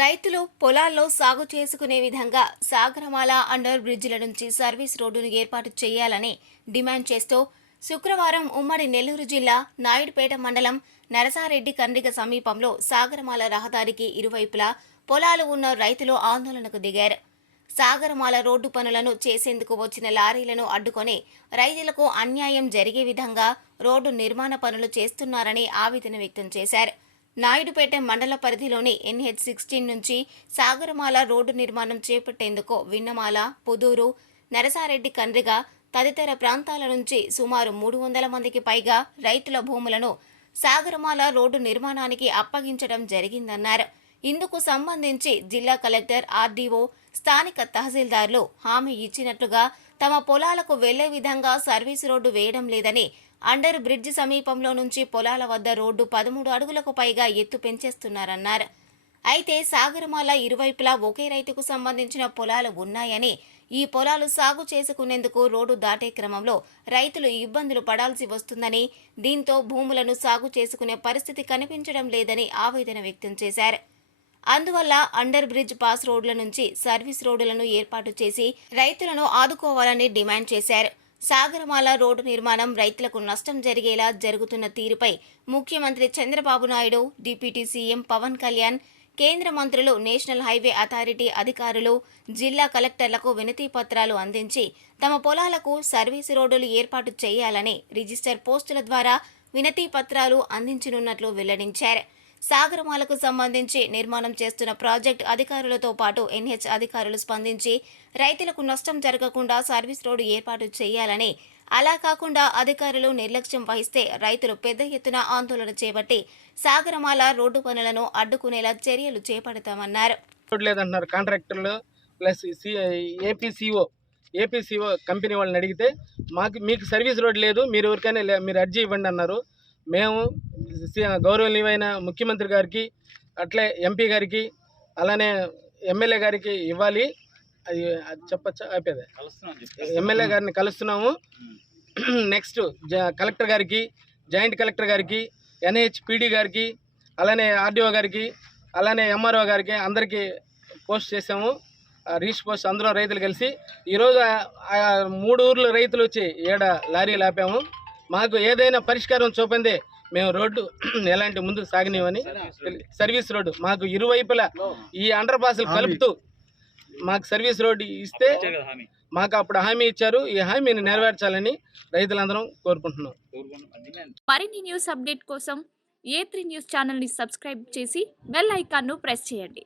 రైతులు పొలాల్లో సాగు చేసుకునే విధంగా సాగరమాల అండర్ బ్రిడ్జిల నుంచి సర్వీస్ రోడ్డును ఏర్పాటు చేయాలని డిమాండ్ చేస్తూ శుక్రవారం ఉమ్మడి నెల్లూరు జిల్లా నాయుడుపేట మండలం నరసారెడ్డి కండ్రిగ సమీపంలో సాగరమాల రహదారికి ఇరువైపులా పొలాలు ఉన్న రైతులు ఆందోళనకు దిగారు. సాగరమాల రోడ్డు పనులను చేసేందుకు వచ్చిన లారీలను అడ్డుకొని రైతులకు అన్యాయం జరిగే విధంగా రోడ్డు నిర్మాణ పనులు చేస్తున్నారని ఆవేదన వ్యక్తం చేశారు. నాయుడుపేట మండల పరిధిలోని ఎన్హెచ్ సిక్స్టీన్ నుంచి సాగరమాల రోడ్డు నిర్మాణం చేపట్టేందుకు విన్నమాల పుదూరు నరసారెడ్డి కండ్రిగ తదితర ప్రాంతాల నుంచి సుమారు మూడు వందల మందికి పైగా రైతుల భూములను సాగరమాల రోడ్డు నిర్మాణానికి అప్పగించడం జరిగిందన్నారు. ఇందుకు సంబంధించి జిల్లా కలెక్టర్ ఆర్డీఓ స్థానిక తహసీల్దార్లు హామీ ఇచ్చినట్లుగా తమ పొలాలకు వెళ్ళే విధంగా సర్వీస్ రోడ్డు వేయడం లేదని అండర్ బ్రిడ్జ్ సమీపంలో నుంచి పొలాల వద్ద రోడ్డు పదమూడు అడుగులకు పైగా ఎత్తు పెంచేస్తున్నారన్నారు. అయితే సాగరమాల ఇరువైపులా ఒకే రైతుకు సంబంధించిన పొలాలు ఉన్నాయని ఈ పొలాలు సాగు చేసుకునేందుకు రోడ్డు దాటే క్రమంలో రైతులు ఇబ్బందులు పడాల్సి వస్తుందని దీంతో భూములను సాగు చేసుకునే పరిస్థితి కనిపించడం లేదని ఆవేదన వ్యక్తం చేశారు. అందువల్ల అండర్ బ్రిడ్జ్ పాస్ రోడ్ల నుంచి సర్వీస్ రోడ్డులను ఏర్పాటు చేసి రైతులను ఆదుకోవాలని డిమాండ్ చేశారు. సాగరమాల రోడ్డు నిర్మాణం రైతులకు నష్టం జరిగేలా జరుగుతున్న తీరుపై ముఖ్యమంత్రి చంద్రబాబు నాయుడు డిప్యూటీ సీఎం పవన్ కళ్యాణ్ కేంద్ర మంత్రులు నేషనల్ హైవే అథారిటీ అధికారులు జిల్లా కలెక్టర్లకు వినతి పత్రాలు అందించి తమ పొలాలకు సర్వీసు రోడ్డులు ఏర్పాటు చేయాలని రిజిస్టర్ పోస్టుల ద్వారా వినతి పత్రాలు అందించనున్నట్లు వెల్లడించారు. సాగరమాలకు సంబంధించి నిర్మాణం చేస్తున్న ప్రాజెక్టు అధికారులతో పాటు ఎన్హెచ్ అధికారులు స్పందించి రైతులకు నష్టం జరగకుండా సర్వీస్ రోడ్డు ఏర్పాటు చేయాలని అలా కాకుండా అధికారులు నిర్లక్ష్యం వహిస్తే రైతులు పెద్ద ఎత్తున ఆందోళన చేపట్టి సాగరమాల రోడ్డు పనులను అడ్డుకునేలా చర్యలు చేపడతామన్నారు. రోడ్ లేదంటున్నారు కాంట్రాక్టర్లు plus C APCO APCO company వాళ్ళని అడిగితే మాకు మీకు సర్వీస్ రోడ్ లేదు మీరు ఎవరికైనా మీరు అర్జీ ఇవ్వండి అన్నారు. మేము గౌరవనీయమైన ముఖ్యమంత్రి గారికి అట్లే ఎంపీ గారికి అలానే ఎమ్మెల్యే గారికి ఇవ్వాలి. అది అది చెప్పచ్చా? అయిపోయింది. ఎమ్మెల్యే గారిని కలుస్తున్నాము. నెక్స్ట్ జ కలెక్టర్ గారికి జాయింట్ కలెక్టర్ గారికి ఎన్హెచ్ పీడీ గారికి అలానే ఆర్డీఓ గారికి అలానే ఎంఆర్ఓ గారికి అందరికీ పోస్ట్ చేసాము ఆ రీచ్ పోస్ట్ అందరూ రైతులు కలిసి. ఈరోజు మూడు ఊర్ల రైతులు వచ్చి ఏడ లారీలు ఆపాము. మాకు ఏదైనా పరిష్కారం చూపిందే మేము రోడ్డు ఎలాంటి ముందుకు సాగనివని సర్వీస్ రోడ్డు. మాకు ఇరువైపులా ఈ అండర్ పాస్లు కలుపుతూ మాకు సర్వీస్ రోడ్డు ఇస్తే మాకు అప్పుడు హామీ ఇచ్చారు. ఈ హామీని నెరవేర్చాలని రైతులందరం కోరుకుంటున్నాం. మరిన్ని న్యూస్ అప్డేట్ కోసం ఏ త్రీ న్యూస్ ఛానల్ని సబ్స్క్రైబ్ చేసి బెల్ ఐకాన్ను ప్రెస్ చేయండి.